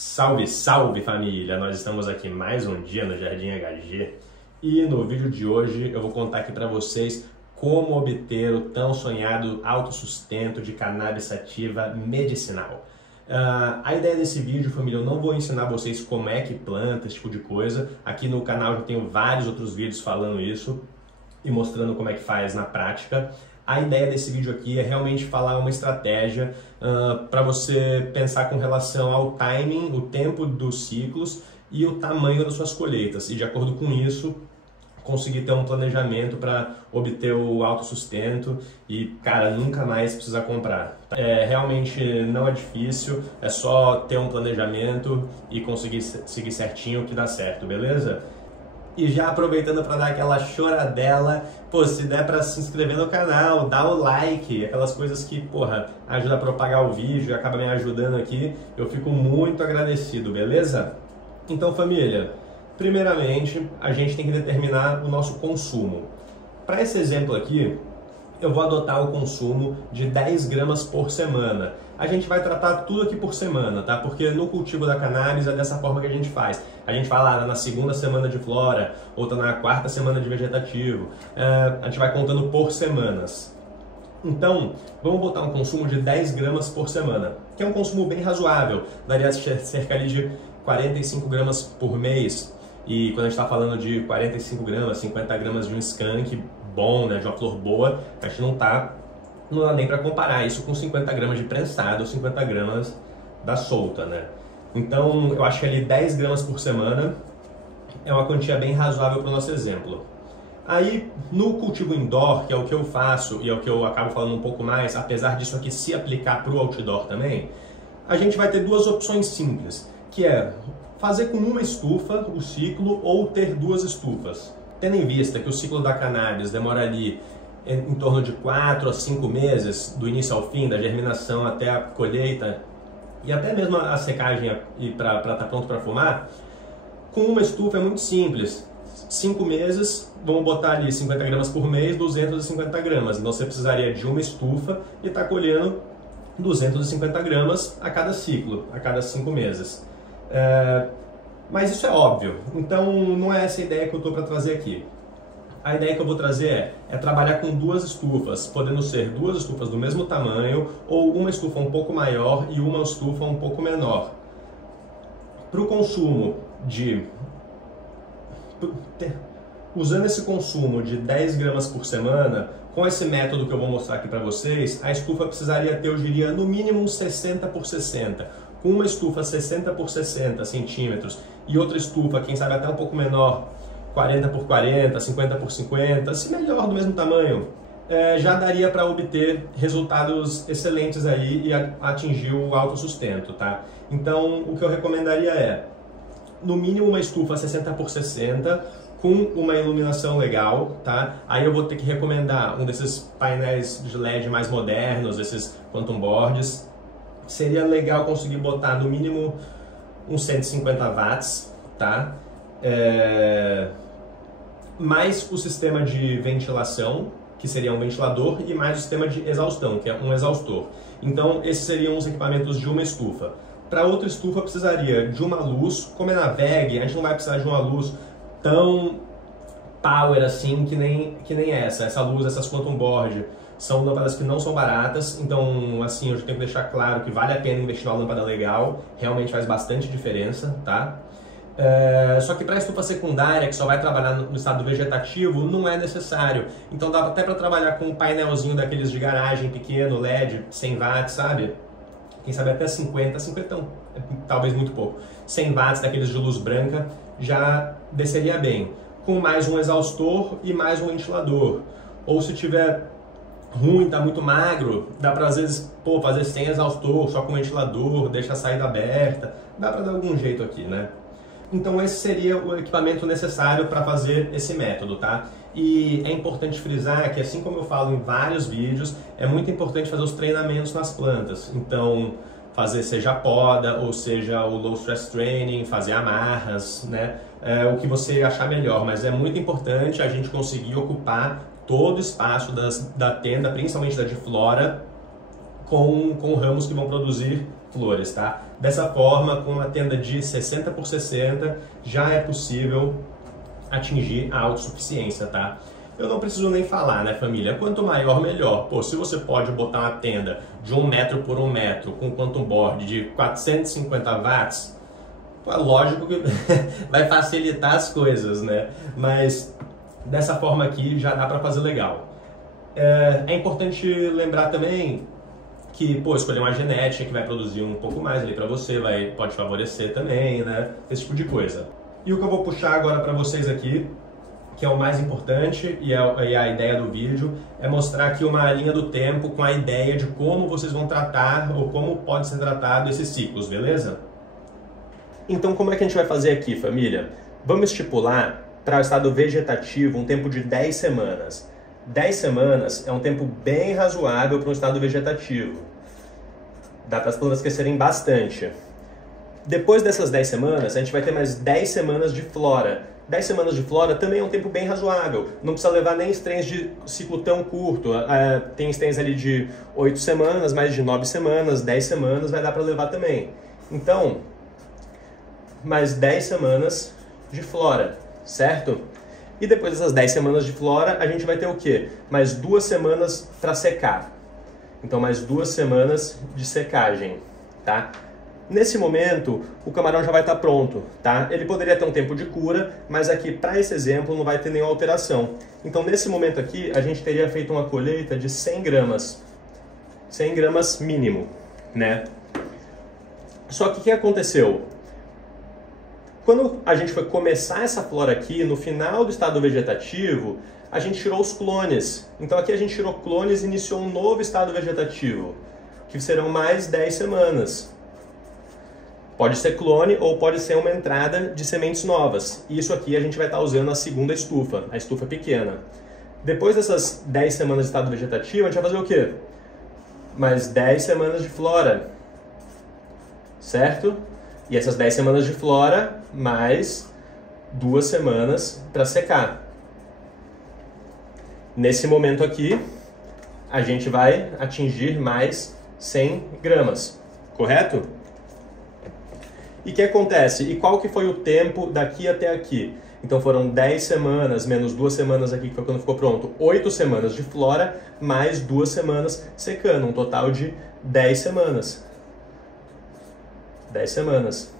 Salve, salve família! Nós estamos aqui mais um dia no Jardim HG e no vídeo de hoje eu vou contar aqui para vocês como obter o tão sonhado autossustento de cannabis sativa medicinal. A ideia desse vídeo, família, eu não vou ensinar vocês como é que planta, esse tipo de coisa. Aqui no canal eu tenho vários outros vídeos falando isso e mostrando como é que faz na prática. A ideia desse vídeo aqui é realmente falar uma estratégia para você pensar com relação ao timing, o tempo dos ciclos e o tamanho das suas colheitas. E de acordo com isso, conseguir ter um planejamento para obter o autossustento e, cara, nunca mais precisar comprar. Realmente não é difícil, é só ter um planejamento e conseguir seguir certinho que dá certo, beleza? E já aproveitando para dar aquela choradela, pô, se der para se inscrever no canal, dá o like, aquelas coisas que, porra, ajuda a propagar o vídeo e acaba me ajudando aqui, eu fico muito agradecido, beleza? Então, família, primeiramente, a gente tem que determinar o nosso consumo. Para esse exemplo aqui, eu vou adotar o consumo de 10 gramas por semana. A gente vai tratar tudo aqui por semana, tá? Porque no cultivo da cannabis é dessa forma que a gente faz. A gente vai lá na segunda semana de flora, ou tá na quarta semana de vegetativo. A gente vai contando por semanas. Então, vamos botar um consumo de 10 gramas por semana, que é um consumo bem razoável. Daria cerca ali de 45 gramas por mês. E quando a gente está falando de 45 gramas, 50 gramas de um skunk bom, né, de uma flor boa, a gente não dá nem para comparar isso com 50 gramas de prensado ou 50 gramas da solta, né? Então, eu acho que ali 10 gramas por semana é uma quantia bem razoável para o nosso exemplo. Aí, no cultivo indoor, que é o que eu faço e é o que eu acabo falando um pouco mais, apesar disso aqui se aplicar para o outdoor também, a gente vai ter duas opções simples, que é fazer com uma estufa o ciclo ou ter duas estufas. Tendo em vista que o ciclo da cannabis demora ali em torno de 4 a 5 meses, do início ao fim, da germinação até a colheita, e até mesmo a secagem para estar pronto para fumar, com uma estufa é muito simples. 5 meses, vamos botar ali 50 gramas por mês, 250 gramas. Então você precisaria de uma estufa e estar colhendo 250 gramas a cada ciclo, a cada 5 meses. Mas isso é óbvio, então não é essa a ideia que eu estou para trazer aqui. A ideia que eu vou trazer é trabalhar com duas estufas, podendo ser duas estufas do mesmo tamanho ou uma estufa um pouco maior e uma estufa um pouco menor. Para o consumo usando esse consumo de 10 gramas por semana, com esse método que eu vou mostrar aqui para vocês, a estufa precisaria ter, eu diria, no mínimo 60 por 60. Com uma estufa 60 por 60 centímetros e outra estufa, quem sabe até um pouco menor, 40 por 40, 50 por 50, se melhor do mesmo tamanho, já daria para obter resultados excelentes aí e atingir o autossustento, tá? Então, o que eu recomendaria é, no mínimo uma estufa 60 por 60, com uma iluminação legal, tá? Aí eu vou ter que recomendar um desses painéis de LED mais modernos, esses quantum boards. Seria legal conseguir botar no mínimo uns 150 watts, tá? Mais o sistema de ventilação, que seria um ventilador, e mais o sistema de exaustão, que é um exaustor. Então, esses seriam os equipamentos de uma estufa. Para outra estufa, precisaria de uma luz. Como é na VEG, a gente não vai precisar de uma luz tão power assim que nem essa. Essa luz, essas quantum board, são lâmpadas que não são baratas, então assim, eu já tenho que deixar claro que vale a pena investir numa lâmpada legal, realmente faz bastante diferença, tá? Só que para a estufa secundária, que só vai trabalhar no estado vegetativo, não é necessário. Então dá até para trabalhar com um painelzinho daqueles de garagem pequeno, LED, 100 watts, sabe? Quem sabe até 50 talvez muito pouco. 100 watts daqueles de luz branca já desceria bem. Com mais um exaustor e mais um ventilador. Ou se tiver ruim, tá muito magro, dá para às vezes fazer sem exaustor, só com ventilador, deixar a saída aberta, dá para dar algum jeito aqui, né? Então esse seria o equipamento necessário para fazer esse método, tá? E é importante frisar que, assim como eu falo em vários vídeos, é muito importante fazer os treinamentos nas plantas. Então, fazer seja a poda, ou seja o low stress training, fazer amarras, né? O que você achar melhor, mas é muito importante a gente conseguir ocupar todo o espaço da tenda, principalmente da de flora, com ramos que vão produzir flores, tá? Dessa forma, com uma tenda de 60 por 60, já é possível atingir a autossuficiência, tá? Eu não preciso nem falar, né, família? Quanto maior, melhor. Pô, se você pode botar uma tenda de 1 metro por 1 metro com quantum board de 450 watts, pô, é lógico que vai facilitar as coisas, né? Mas dessa forma aqui já dá para fazer legal. É importante lembrar também que, pô, escolher uma genética que vai produzir um pouco mais ali para você, pode favorecer também, né? Esse tipo de coisa. E o que eu vou puxar agora para vocês aqui, que é o mais importante e a ideia do vídeo, é mostrar aqui uma linha do tempo com a ideia de como vocês vão tratar ou como pode ser tratado esses ciclos, beleza? Então, como é que a gente vai fazer aqui, família? Vamos estipular para o estado vegetativo um tempo de 10 semanas. 10 semanas é um tempo bem razoável para um estado vegetativo. Dá para as plantas crescerem bastante. Depois dessas 10 semanas, a gente vai ter mais 10 semanas de flora. 10 semanas de flora também é um tempo bem razoável. Não precisa levar nem strains de ciclo tão curto. Tem strains ali de 8 semanas, mais de 9 semanas, 10 semanas, vai dar para levar também. Então, mais 10 semanas de flora, certo? E depois dessas 10 semanas de flora, a gente vai ter o quê? Mais 2 semanas para secar. Então, mais 2 semanas de secagem, tá? Nesse momento, o camarão já vai estar pronto, tá? Ele poderia ter um tempo de cura, mas aqui, para esse exemplo, não vai ter nenhuma alteração. Então, nesse momento aqui, a gente teria feito uma colheita de 100 gramas. 100 gramas mínimo, né? Só que o que aconteceu? Quando a gente foi começar essa flora aqui, no final do estado vegetativo, a gente tirou os clones. Então, aqui a gente tirou clones e iniciou um novo estado vegetativo, que serão mais 10 semanas. Pode ser clone ou pode ser uma entrada de sementes novas. Isso aqui a gente vai estar usando a segunda estufa, a estufa pequena. Depois dessas 10 semanas de estado vegetativo, a gente vai fazer o quê? Mais 10 semanas de flora, certo? E essas 10 semanas de flora, mais 2 semanas para secar. Nesse momento aqui, a gente vai atingir mais 100 gramas, correto? E o que acontece? E qual que foi o tempo daqui até aqui? Então foram 10 semanas, menos 2 semanas aqui, que foi quando ficou pronto. 8 semanas de flora, mais 2 semanas secando. Um total de 10 semanas. 10 semanas.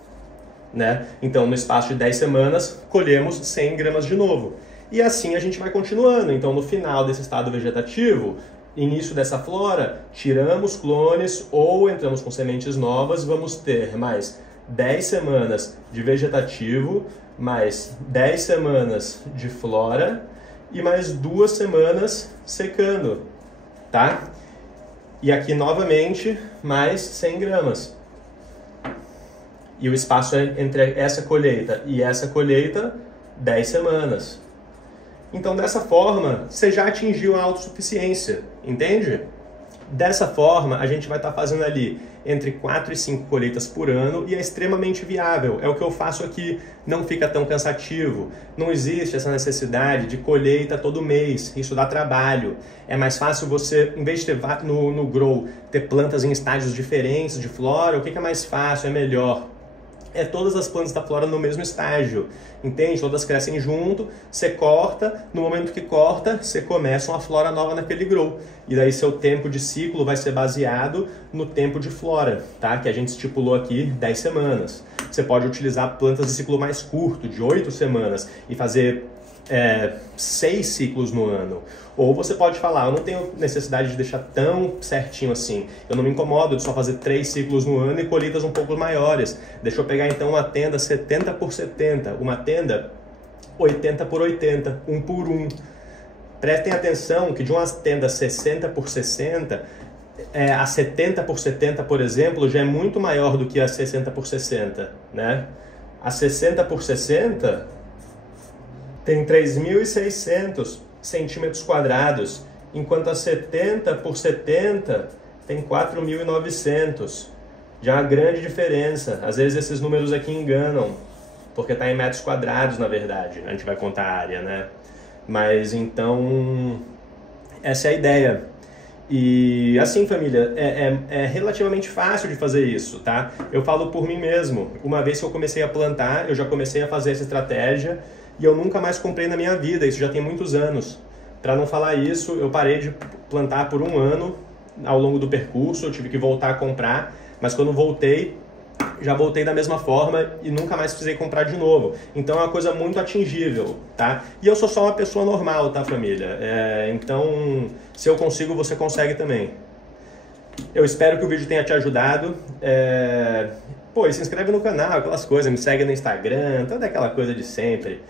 Né? Então, no espaço de 10 semanas, colhemos 100 gramas de novo. E assim a gente vai continuando. Então, no final desse estado vegetativo, início dessa flora, tiramos clones ou entramos com sementes novas, vamos ter mais 10 semanas de vegetativo, mais 10 semanas de flora e mais 2 semanas secando, tá? E aqui novamente mais 100 gramas. E o espaço entre essa colheita e essa colheita, 10 semanas. Então dessa forma, você já atingiu a autossuficiência, entende? Dessa forma, a gente vai estar fazendo ali entre 4 e 5 colheitas por ano e é extremamente viável. É o que eu faço aqui, não fica tão cansativo. Não existe essa necessidade de colheita todo mês, isso dá trabalho. É mais fácil você, em vez de ter no grow, ter plantas em estágios diferentes de flora, o que é mais fácil, é melhor? É todas as plantas da flora no mesmo estágio, entende? Todas crescem junto, você corta, no momento que corta, você começa uma flora nova naquele grow. E daí seu tempo de ciclo vai ser baseado no tempo de flora, tá? Que a gente estipulou aqui 10 semanas. Você pode utilizar plantas de ciclo mais curto, de 8 semanas, e fazer 6 ciclos no ano. Ou você pode falar, eu não tenho necessidade de deixar tão certinho assim. Eu não me incomodo de só fazer 3 ciclos no ano e colheitas um pouco maiores. Deixa eu pegar então uma tenda 70 por 70, uma tenda 80 por 80, 1 por 1. Prestem atenção que de uma tenda 60 por 60, a 70 por 70, por exemplo, já é muito maior do que a 60 por 60, né? A 60 por 60 tem 3.600 centímetros quadrados, enquanto a 70 por 70 tem 4.900. Já é uma grande diferença. Às vezes esses números aqui enganam, porque está em metros quadrados, na verdade. A gente vai contar a área, né? Mas então, essa é a ideia. E assim, família, é relativamente fácil de fazer isso, tá? Eu falo por mim mesmo. Uma vez que eu comecei a plantar, eu já comecei a fazer essa estratégia e eu nunca mais comprei na minha vida. Isso já tem muitos anos. Para não falar isso, eu parei de plantar por 1 ano ao longo do percurso. Eu tive que voltar a comprar, mas quando voltei, já voltei da mesma forma e nunca mais precisei comprar de novo. Então é uma coisa muito atingível, tá? E eu sou só uma pessoa normal, tá, família? Então, se eu consigo, você consegue também. Eu espero que o vídeo tenha te ajudado. Pô, se inscreve no canal, aquelas coisas, me segue no Instagram, toda aquela coisa de sempre.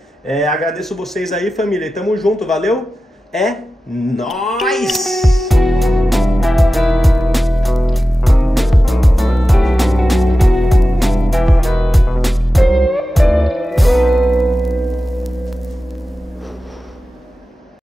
Agradeço vocês aí, família, e tamo junto, valeu? É nóis!